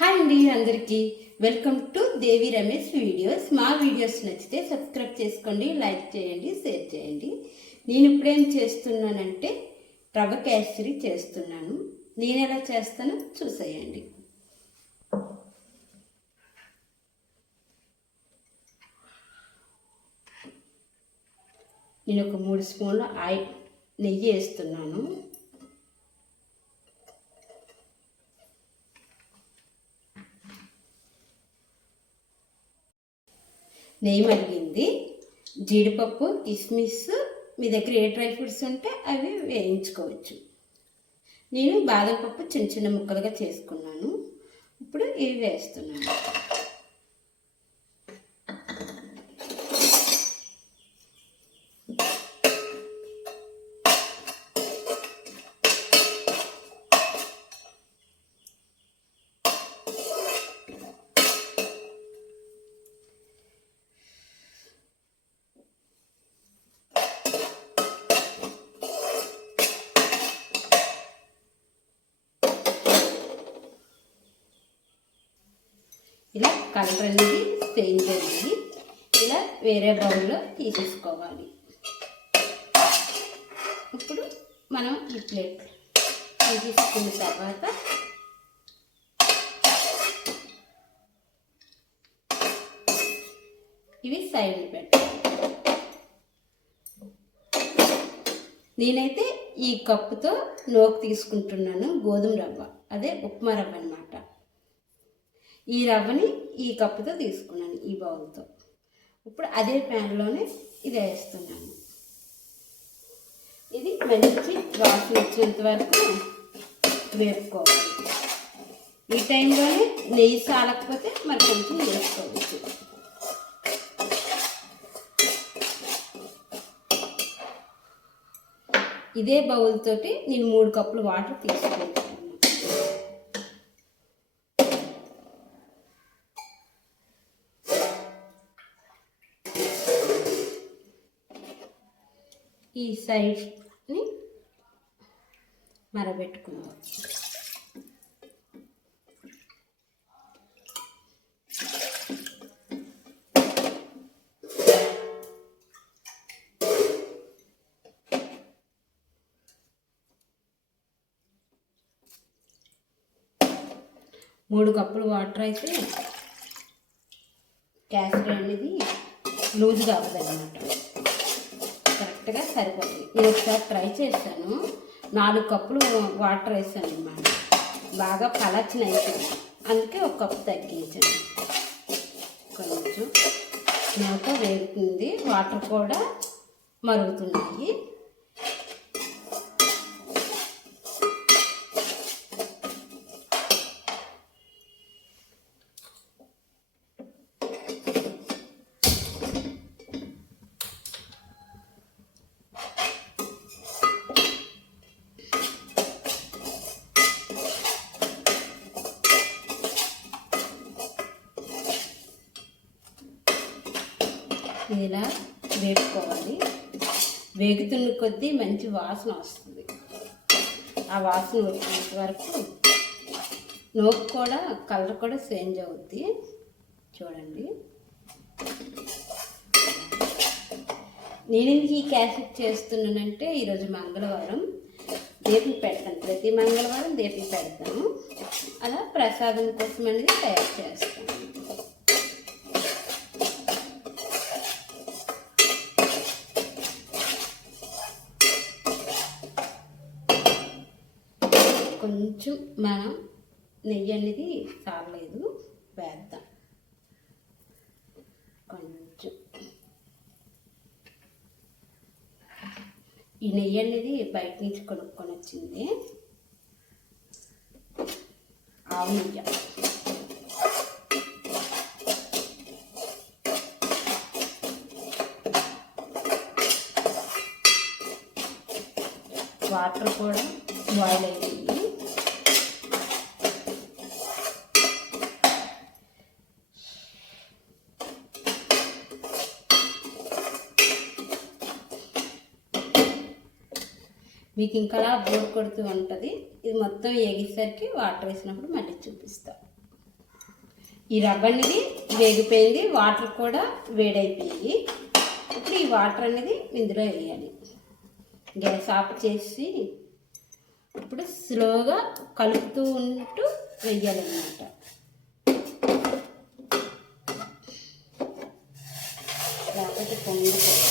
Hi అండి అందరికీ welcome to Devi Ramesh videos. మా వీడియోస్ నచ్చితే సబ్స్క్రైబ్ చేసుకోండి, లైక్ చేయండి, షేర్ చేయండి. నేను ఇప్పుడేం చేస్తున్నానంటే రవ్వ కేసరి చేస్తున్నాను. నేను ఎలా చేస్తానో చూసేయండి. నేను ఒక 3 స్పూన్ల నెయ్యి వేస్తున్నాను. నెయ్యి మరిగింది. జీడిపప్పు, కిస్మిస్, మీ దగ్గర ఏ డ్రై ఫ్రూట్స్ ఉంటే అవి వేయించుకోవచ్చు. నేను బాదం పప్పు చిన్న చిన్న ముక్కలుగా చేసుకున్నాను. ఇప్పుడు ఇవి వేస్తున్నాను. ఇలా కలర్ అనేది చేంజ్ అయ్యింది. ఇలా వేరే బౌల్లో తీసేసుకోవాలి. ఇప్పుడు మనం ఈ ప్లేట్ తీసేసుకున్న తర్వాత ఇవి సైడ్ పెట్టాలి. నేనైతే ఈ కప్పుతో నూక తీసుకుంటున్నాను. గోధుమ రవ్వ, అదే ఉప్మా రవ్వ అన్నమాట. ఈ రవ్వని ఈ కప్పుతో తీసుకున్నాను, ఈ బౌల్తో. ఇప్పుడు అదే ప్యాన్లోనే ఇది వేస్తున్నాను. ఇది మంచి వాసన వచ్చేంత వరకు వేపుకోవాలి. ఈ టైంలోనే నెయ్యి సాలకపోతే మరి కొంచెం వేసుకోవచ్చు. ఇదే బౌల్ తోటి నేను 3 కప్పులు వాటర్ తీసుకుంటాను. ఈ సైడ్ని మరబెట్టుకుందాం. మూడు కప్పులు వాటర్ అయితే కేసరి అనేది లూజ్గా అవ్వదు అన్నమాట, కరెక్ట్గా సరిపోతుంది. నేను ఒకసారి ట్రై చేశాను. 4 కప్పులు వాటర్ వేసాను అన్నమాట. బాగా పలచన అయిపోయింది, అందుకే 1 కప్పు తగ్గించాను. కొంచెం నూక వేగుతుంది, వాటర్ కూడా మరుగుతున్నాయి. ఇలా వేపుకోవాలి. వేగుతున్న కొద్దీ మంచి వాసన వస్తుంది. ఆ వాసన వచ్చేంత వరకు నూక కూడా కలర్ కూడా చేంజ్ అవుద్ది. చూడండి, నేను ఈ కేసరి చేస్తున్నానంటే ఈరోజు మంగళవారం దీపం పెడతాను. ప్రతి మంగళవారం దీపం పెడతాను. అలా ప్రసాదం కోసం అనేది తయారు చేస్తాను. కొంచెం మనం నెయ్యి అనేది చాలలేదు, వేద్దాం కొంచెం. ఈ నెయ్యి అనేది బయట నుంచి కొనుక్కొని వచ్చింది, ఆవు నెయ్యి. వాటర్ కూడా బాయిల్ అయిపోయింది. మీకు ఇంకా బోర్ కొడుతూ ఉంటుంది. ఇది మొత్తం ఎగిసరికి వాటర్ వేసినప్పుడు మళ్ళీ చూపిస్తాను. ఈ రవ్వ అనేది వేగిపోయింది, వాటర్ కూడా వేడైపోయాయి. ఇప్పుడు ఈ వాటర్ అనేది ఇందులో వేయాలి. గ్యాస్ ఆఫ్ చేసి ఇప్పుడు స్లోగా కలుపుతూ ఉంటూ వేయాలన్నమాట. లేకపోతే పొంగిపోతుంది.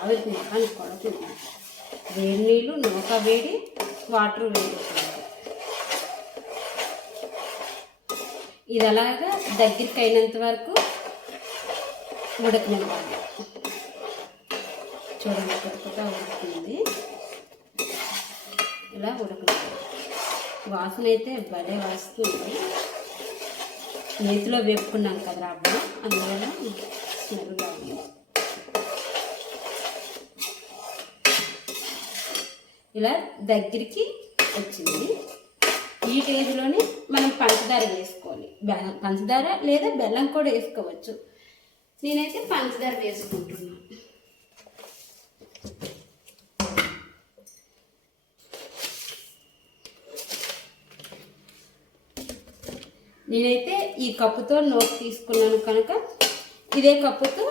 ఆవిరి ముఖాన్ని కొడుతుంది. వేడి నీళ్ళు, నూక వేడి, వాటర్ వేడి. ఇది అలాగా దగ్గరికి అయినంత వరకు ఉడకనివ్వాలి. చూడండి, ఉడకగా ఉడుకుతుంది. ఇలా ఉడకనివ్వాలి. వాసన అయితే భలే వస్తుంది. నేతిలో వేపుకున్నాం కదా రవ్వ, అందువల్ల స్మెల్ బాగుంది. ఇలా దగ్గరికి వచ్చింది. ఈ స్టేజ్లోనే మనం పంచదార వేసుకోవాలి. పంచదార లేదా బెల్లం కూడా వేసుకోవచ్చు. నేనైతే పంచదార వేసుకుంటున్నాను. నేనైతే ఈ కప్పుతో నోట్ తీసుకున్నాను కనుక ఇదే కప్పుతో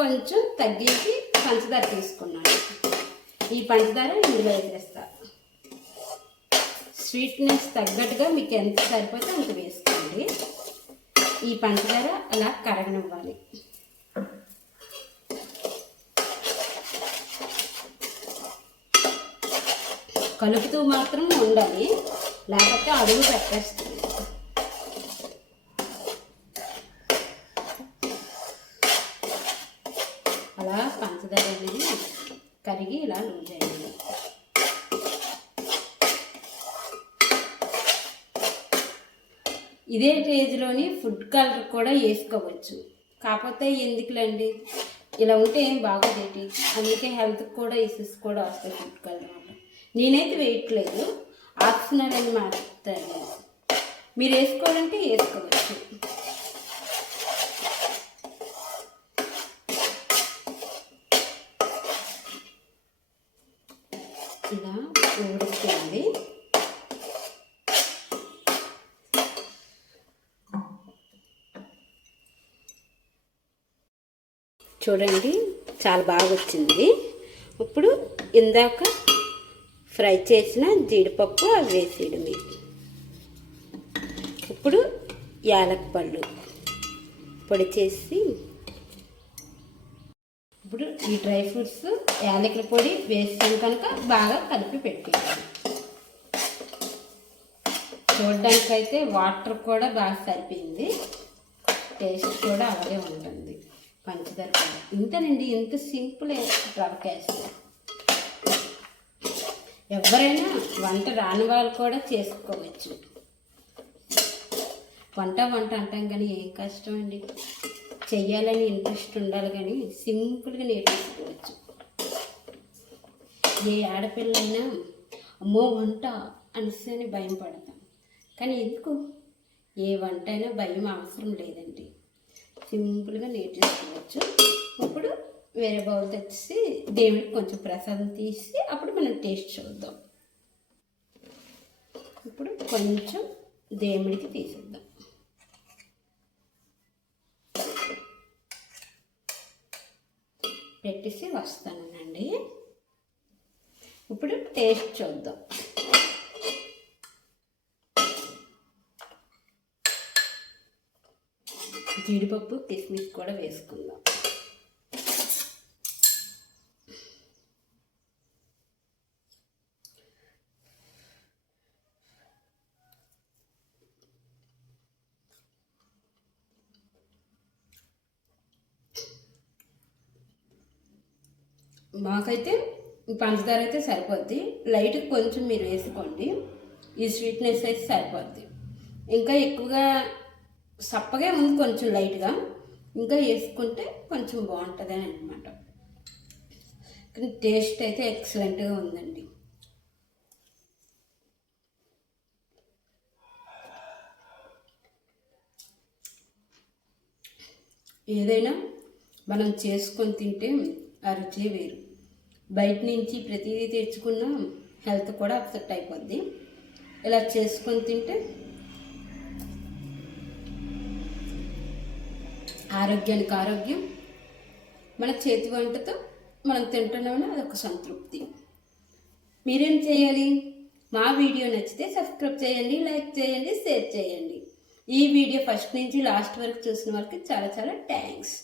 కొంచెం తగ్గించి పంచదార తీసుకున్నాను. ఈ పంచదార ఇందులో వేసేస్తా. స్వీట్నెస్ తగ్గట్టుగా మీకు ఎంత సరిపోతే అంత వేసుకోండి. ఈ పంచదార అలా కరగనివ్వాలి. కలుపుతూ మాత్రం ఉండాలి, లేకపోతే అడుగు పెట్టేస్తుంది. అలా పంచదార అనేది కరిగి ఇలా లూజ్ అయ్యింది. ఇదే స్టేజ్లోని ఫుడ్ కలర్ కూడా వేసుకోవచ్చు. కాకపోతే ఎందుకులండి, ఇలా ఉంటే ఏం బాగోదేటి, అందుకే హెల్త్కి కూడా ఇష్యూస్ కూడా వస్తాయి ఫుడ్ కలర్ వల్ల. నేనైతే వేయట్లేదు, ఆప్షనల్ అని మాట్లాడతాను. మీరు వేసుకోవాలంటే వేసుకోవచ్చు. ఇలా ఉడుకుతుంది. చూడండి, చాలా బాగా వచ్చింది. ఇప్పుడు ఇందాక ఫ్రై చేసిన జీడిపప్పు అవి వేసేయడమే. ఇప్పుడు యాలక్కపళ్ళు పొడి చేసి, ఇప్పుడు ఈ డ్రై ఫ్రూట్స్ యాలకుల పొడి వేసాం కనుక బాగా కలిపి పెట్టేయాలి. చూడడానికైతే వాటర్ కూడా బాగా సరిపోయింది, టేస్ట్ కూడా అలాగే ఉంటుంది. పంచదార కూడా ఇంతేనండి, ఇంత సింపుల్ రవ్వ కేసరి. ఎవరైనా వంట రాని వాళ్ళు కూడా చేసుకోవచ్చు. వంట అంటాం కానీ ఏం కష్టం అండి, చెయ్యాలని ఇంట్రెస్ట్ ఉండాలి కానీ సింపుల్గా నేర్చుకోవచ్చు. ఏ ఆడపిల్లైనా అమ్మో వంట అనేసి భయం పడతాం, కానీ ఎందుకు, ఏ వంట అయినా భయం అవసరం లేదండి, సింపుల్గా నేర్చేసుకోవచ్చు. ఇప్పుడు వేరే బౌల్ తెచ్చి దేవుడికి కొంచెం ప్రసాదం తీసి అప్పుడు మనం టేస్ట్ చూద్దాం. ఇప్పుడు కొంచెం దేవుడికి తీసేద్దాం. పెట్టేసి వస్తానండి. ఇప్పుడు టేస్ట్ చూద్దాం. జీడిపప్పు కిస్మిస్ కూడా వేసుకుందాం. మాకైతే పంచదార అయితే సరిపోద్ది, లైట్గా కొంచెం మీరు వేసుకోండి. ఈ స్వీట్నెస్ అయితే సరిపోద్ది. ఇంకా ఎక్కువగా సప్పగా ఉంది కొంచెం లైట్గా, ఇంకా వేసుకుంటే కొంచెం బాగుంటుంది అన్నమాట. కానీ టేస్ట్ అయితే ఎక్సలెంట్గా ఉందండి. ఏదైనా మనం చేసుకొని తింటే ఆ రుచే వేరు. బయట నుంచి ప్రతిదీ తెచ్చుకున్న హెల్త్ కూడా అప్సెట్ అయిపోద్ది. ఇలా చేసుకొని తింటే ఆరోగ్యానికి ఆరోగ్యం, మన చేతి వంటతో మనం తింటున్నామని అదొక సంతృప్తి. మీరేం చేయాలి? మా వీడియో నచ్చితే సబ్స్క్రైబ్ చేయండి, లైక్ చేయండి, షేర్ చేయండి. ఈ వీడియో ఫస్ట్ నుంచి లాస్ట్ వరకు చూసిన వాళ్ళకి చాలా చాలా థ్యాంక్స్.